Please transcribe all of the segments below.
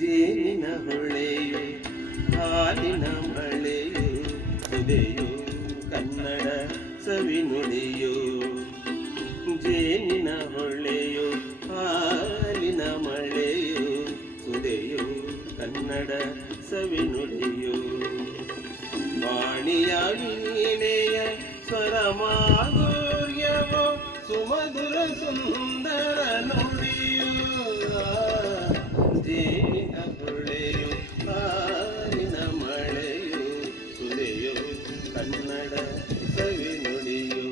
ಜೇನಿನ ಹೊಳೆಯು ಹಾಲಿನ ಮಳೆಯು ಸುದೆಯು ಕನ್ನಡ ಸವಿನುಡಿಯು. ಜೇನಿನ ಹೊಳೆಯು ಹಾಲಿನ ಮಳೆಯು ಸುದೆಯು ಕನ್ನಡ ಸವಿನುಡಿಯು. ವಾಣಿಯ ವೀಣೆಯ ಸ್ವರ ಮಾಧುರ್ಯವೋ ಸುಮಧುರ ಸುಂದರ ನುಡಿಯು. ಜೇನಿನ ಹೊಳೆಯು ಹಾಲಿನ ಮಳೆಯು ಸುದೆಯು ಕನ್ನಡ ಸವಿನುಡಿಯು.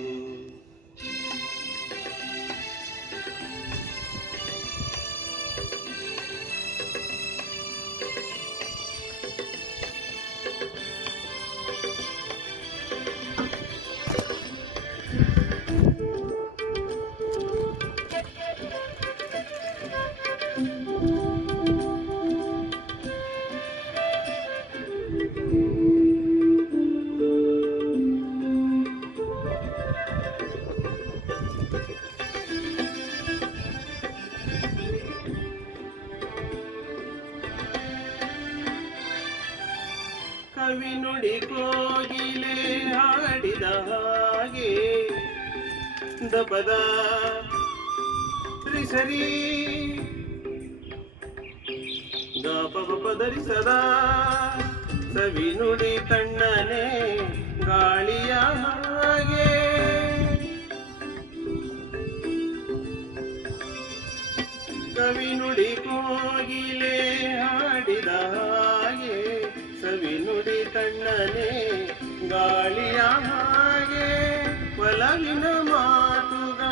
ಕವಿ ನುಡಿ ಕೋಗಿಲೆ ಹಾಡಿದ ಹಾಗೆ ದಪದ ತ್ರಿಸರಿ ಗಾಪದರಿಸದ ಸವಿ ನುಡಿ ತಣ್ಣನೆ ಗಾಳಿಯ ಹಾಗೆ. ಕವಿ ನುಡಿ ಕೋಗಿಲೆ ಹಾಡಿದ ಹಾಗೆ ಸವಿ ನುಡಿ ತಣ್ಣನೆ ಗಾಳಿಯ ಹಾಗೆ. ಒಲವಿನ ಮಾತುಗಳಾಡುತ್ತಲಿರಲು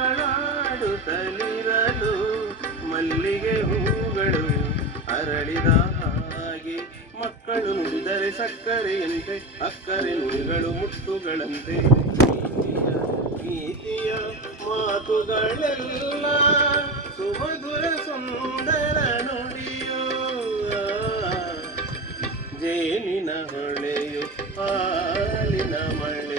ಮಲ್ಲಿಗೆ ಹೂಗಳು ಅರಳಿದ ಹಾಗೆ. ಮಕ್ಕಳು ನುಡಿದರೆ ಸಕ್ಕರೆಯಂತೆ ಅಕ್ಕರೆ ನುಡಿಗಳು ಮುತ್ತುಗಳಂತೆ. ನೀತಿಯ ಮಾತುಗಳೆಲ್ಲ ಸುಮಧುರ ಸುಂದರ ನುಡಿಯೋ. ಜೇನಿನ ಹೊಳೆಯು ಹಾಲಿನ ಮಳೆ